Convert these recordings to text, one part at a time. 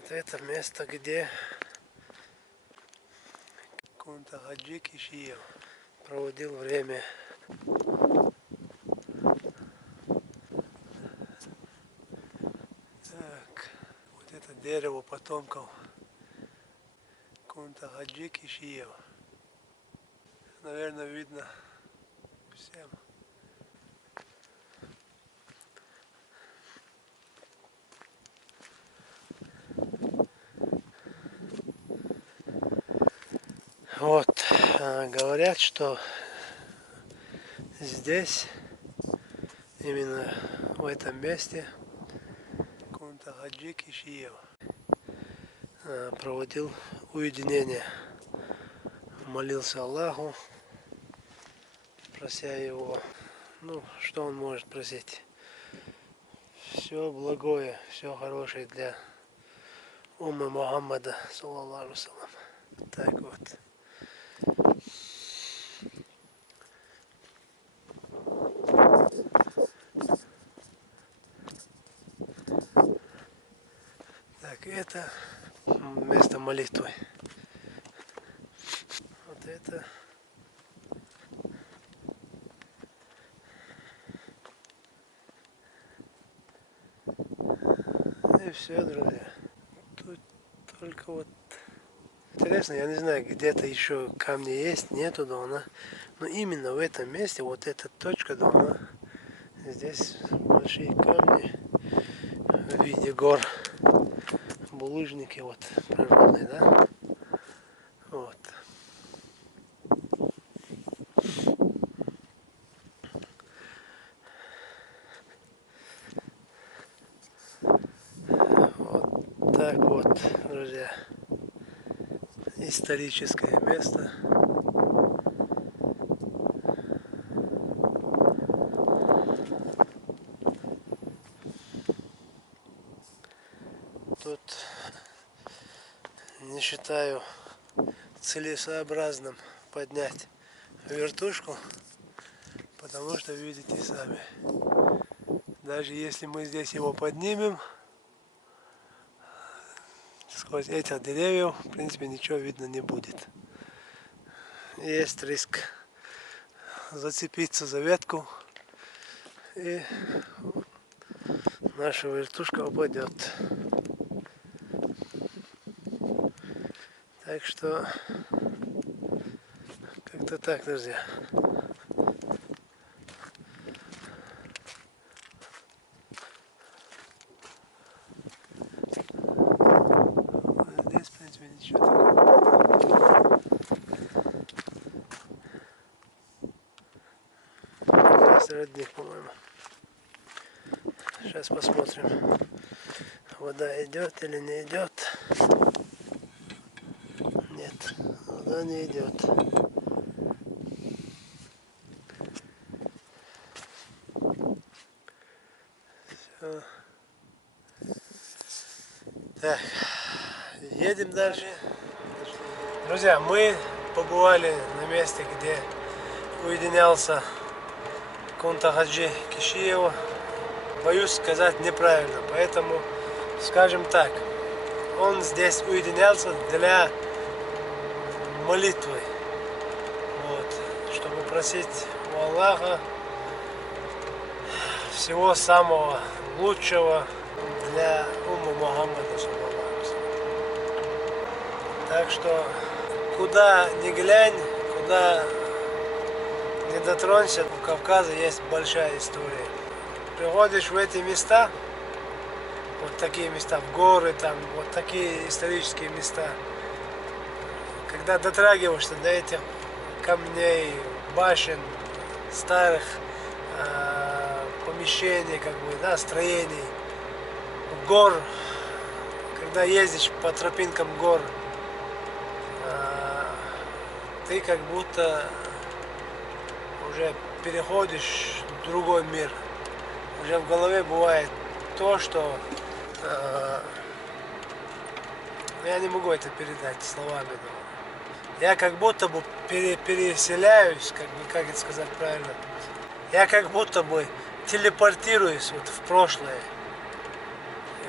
Вот это место, где Кунта-Хаджи Кишиев проводил время. Так, вот это дерево потомков Кунта-Хаджи Кишиев. Наверное, видно всем. Вот, говорят, что здесь, именно в этом месте, Кунта-Хаджи Кишиев проводил уединение, молился Аллаху, прося его, что он может просить? Все благое, все хорошее для уммы Мухаммада, саллаллаху алейхи ва саллям. Так вот. Так, это место молитвы. Вот это. И все, друзья. Тут только вот интересно, я не знаю, где-то еще камни есть, нету давно. Но именно в этом месте, вот эта точка давно. Здесь большие камни в виде гор. Булыжники вот природные, да? Вот. Вот так вот, друзья. Историческое место. Тут не считаю целесообразным поднять вертушку, потому что видите сами, даже если мы здесь его поднимем, сквозь эти деревья, в принципе, ничего видно не будет. Есть риск зацепиться за ветку, и наша вертушка упадет. Так что как-то так, друзья. Здесь, в принципе, ничего такого. Здесь родник, по-моему. Сейчас посмотрим, вода идет или не идет. Нет, вода не идет. Все. Так, едем дальше. Друзья, мы побывали на месте, где уединялся Кунта-Хаджи Кишиев. Боюсь сказать неправильно, поэтому скажем так. Он здесь уединялся для молитвы. Вот, чтобы просить у Аллаха всего самого лучшего для уммы Мухаммада, саллаллаху алейхи ва саллям. Так что куда ни глянь, куда не дотронься, у Кавказа есть большая история. Приходишь в эти места, вот такие места, в горы, там, вот такие исторические места, когда дотрагиваешься до этих камней, башен, старых помещений, как бы, да, строений, гор, когда ездишь по тропинкам гор, ты как будто уже переходишь в другой мир. Уже в голове бывает то, что я не могу это передать словами. Но я как будто бы переселяюсь, как это сказать правильно. Я как будто бы телепортируюсь вот в прошлое.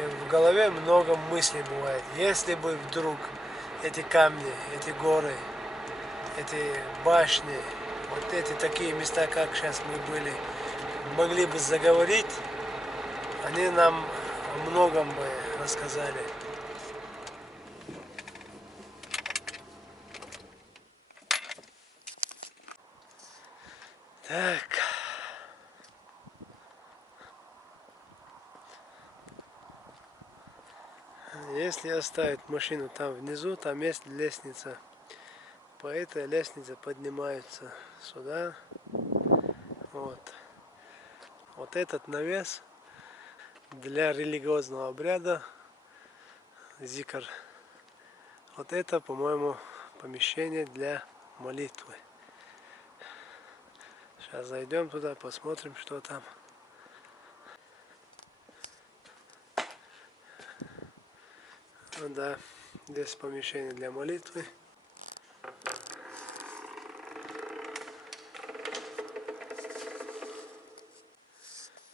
в голове много мыслей бывает. Если бы вдруг эти камни, эти горы, эти башни, вот эти такие места, как сейчас мы были, могли бы заговорить, они нам о многом бы рассказали. Так. Если оставить машину там внизу, там есть лестница. По этой лестнице поднимаются сюда. Вот. Вот этот навес для религиозного обряда зикр. Вот это, по-моему, помещение для молитвы. Сейчас зайдем туда, посмотрим, что там. Ну да, здесь помещение для молитвы.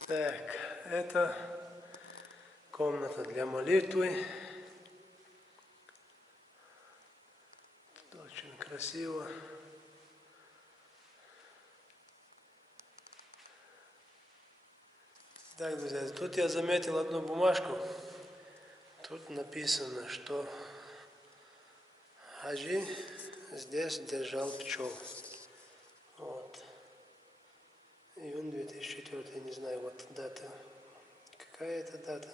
Так, это комната для молитвы. Тут очень красиво. Так, друзья, тут я заметил одну бумажку. Тут написано, что Хаджи здесь держал пчел. Вот. Июнь 2004, я не знаю, вот дата. Какая это дата?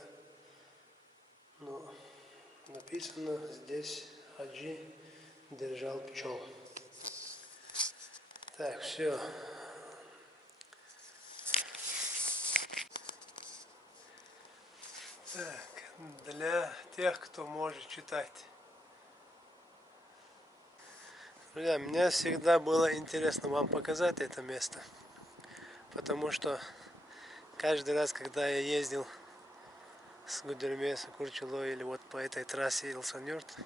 Но написано здесь Хаджи держал пчел. Так, все. Так, для тех, кто может читать. Друзья, мне всегда было интересно вам показать это место. Потому что каждый раз, когда я ездил с Гудермеса, Курчуло или вот по этой трассе Илсан-Юрт,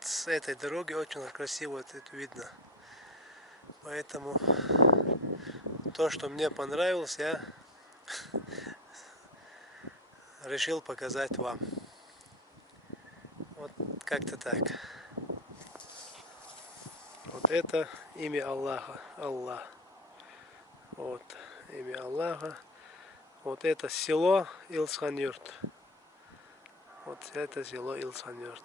с этой дороги очень красиво это видно. Поэтому то, что мне понравилось, я решил показать вам. Вот как-то так. Вот это имя Аллаха. Аллах. Вот имя Аллаха. Вот это село Илсан-Юрт. Вот это село Илсан-Юрт.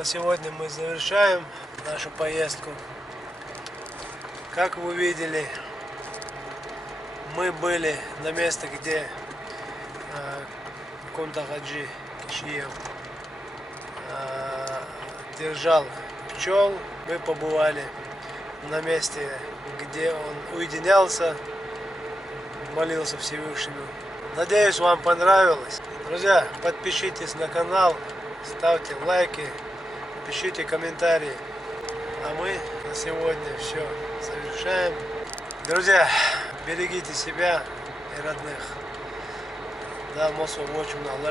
На сегодня мы завершаем нашу поездку. Как вы видели, мы были на месте, где Кунта Хаджи Кишиев держал пчел. Мы побывали на месте, где он уединялся, молился Всевышнему. Надеюсь, вам понравилось. Друзья, подпишитесь на канал, ставьте лайки, пишите комментарии. А мы на сегодня все завершаем. Друзья, берегите себя и родных. Да, мосо очень много.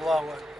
Аллаху Акбар.